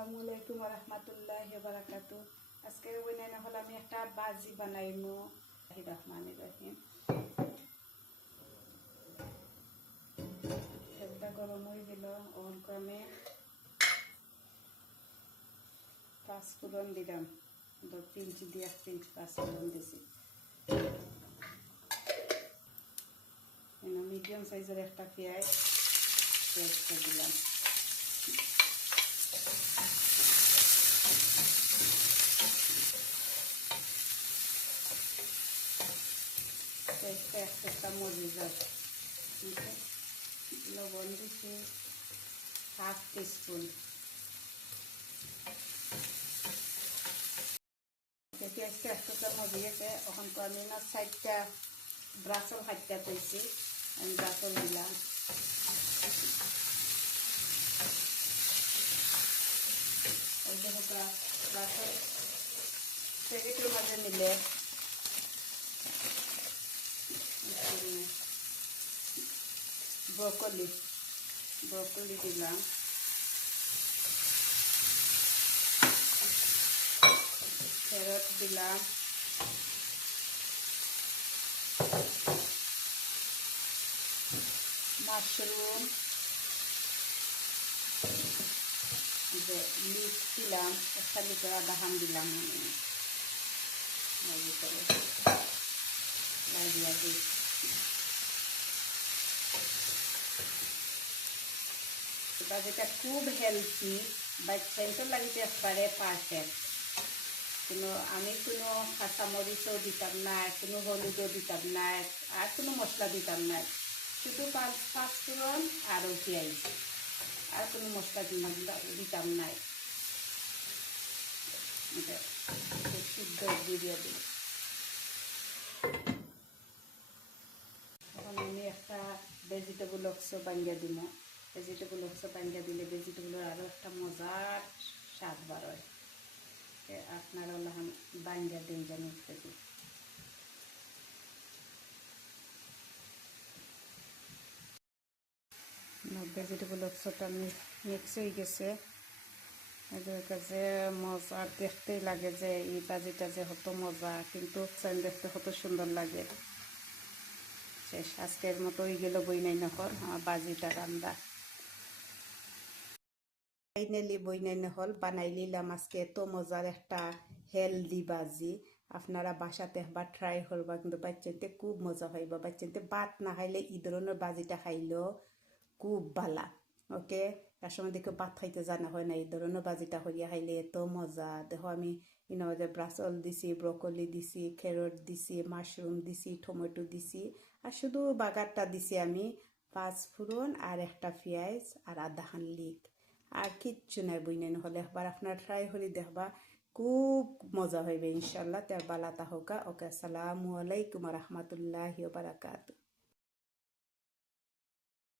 আসসালামু আলাইকুম ওয়া রাহমাতুল্লাহি ওয়া বারাকাতুহু। আজকে বইনাইনা হল আমি একটা বাজি বানাইমু। রহমানির রহিম। তেলটা গরম হয়ে গেল, ওখানে আমি পাঁচফোড়ন দিলাম। 3 ইঞ্চি দিয়ে 1 ইঞ্চি পাঁচফোড়ন দিছি। মিডিয়াম সাইজের একটা পেঁয়াজ পেস্টটা দিলাম। পেস্টটা 1 চামচ আছে। লবণ দিচ্ছি 1/2 টিস্পুন। পেঁয়াজটা 1 চামচ দিয়েছে। ওখান তো আমি না 4টা ব্রাসল হাঁটটা পেয়েছি, আমি ব্রাসল দিলাম। ওই দেখো ব্রাসল প্যাকেটের মাঝে নিলে ব্রকলি দিলাম। ক্যারট দিলাম। মাশরুম লিক দিলাম, 1 লিটার আদা হাম দিলাম। যেটা খুব হেলদি, বাচ্চাদের লাগে একবারে পারফেক্ট। কোনো আমি কোনো কাঁচামরিচও দিতাম না, কোনো হলুদও দিতাম না, আর কোনো মশলা দিতাম না, শুধু পাঁচফোড়ন আর পেঁয়াজ, আর কোনো মশলা দিতাম না। শুদ্ধ দিয়ে দিই। এখন আমি একটা ভেজিটেবল অক্স বানিয়ে দিব। ভেজিটেবল অক্স বানিয়ে দিলে ভেজিটেবলের আরও একটা মজার স্বাদ বার হয়। আপনারা বানিয়ে দিন যেন একটু। ভেজিটেবল অক্সটা মিক্স হয়ে গেছে। এদের কাছে মজা দেখতেই লাগে যে এই বাজিটা যে কত মজা, কিন্তু দেখতে কত সুন্দর লাগে। শেষ, আজকের মতো হয়ে গেল বইনাইনহল আমার বাজিটা রান্না। ফাইনালি বইনাইনহল বানাই নিলাম আজকে এত মজার একটা হেলদি বাজি। আপনারা বাসাতে একবার ট্রাই করবা, কিন্তু বাচ্চাতে খুব মজা হইব। বাচ্চাতে ভাত না খাইলে এই ধরনের বাজিটা খাইলেও খুব ভালা। ওকে, তার সময় দেখো ভাত খাইতে জানা হয় না, এই ধরনের বাজিটা হইয়া খাইলে এত মজা। দেখো আমি যে ব্রাসল দিছি, ব্রকলি দিছি, ক্যারট দিছি, মাশরুম দিছি, টমেটো দিছি, আর শুধু বাগারটা দিছি আমি পাঁচফোড়ন আর একটা পেঁয়াজ আর আদা লিক, আর কিচ্ছু নাই। বইনেন হলে একবার আপনার ট্রাই করে দেখবা, খুব মজা হইবে ইনশাল্লাহ। তার বালাতা হোকা। ওকে, আসসালামু আলাইকুম রহমতুল্লাহি ওয়া বারাকাতুহু।